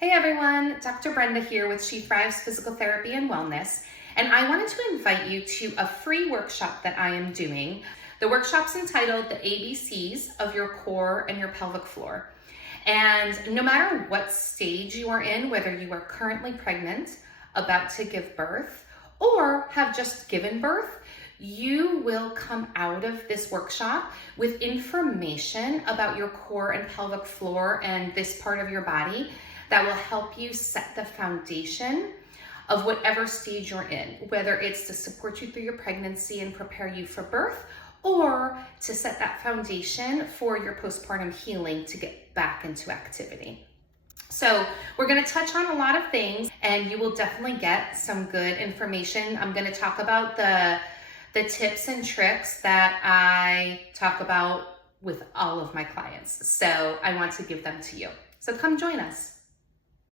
Hey everyone, Dr. Brenda here with She Thrives Physical Therapy and Wellness, and I wanted to invite you to a free workshop that I am doing. The workshop's entitled The ABCs of Your Core and Your Pelvic Floor. And no matter what stage you are in, whether you are currently pregnant, about to give birth, or have just given birth, you will come out of this workshop with information about your core and pelvic floor and this part of your body that will help you set the foundation of whatever stage you're in, whether it's to support you through your pregnancy and prepare you for birth, or to set that foundation for your postpartum healing to get back into activity. So we're going to touch on a lot of things, and you will definitely get some good information. I'm going to talk about the tips and tricks that I talk about with all of my clients. So I want to give them to you. So come join us.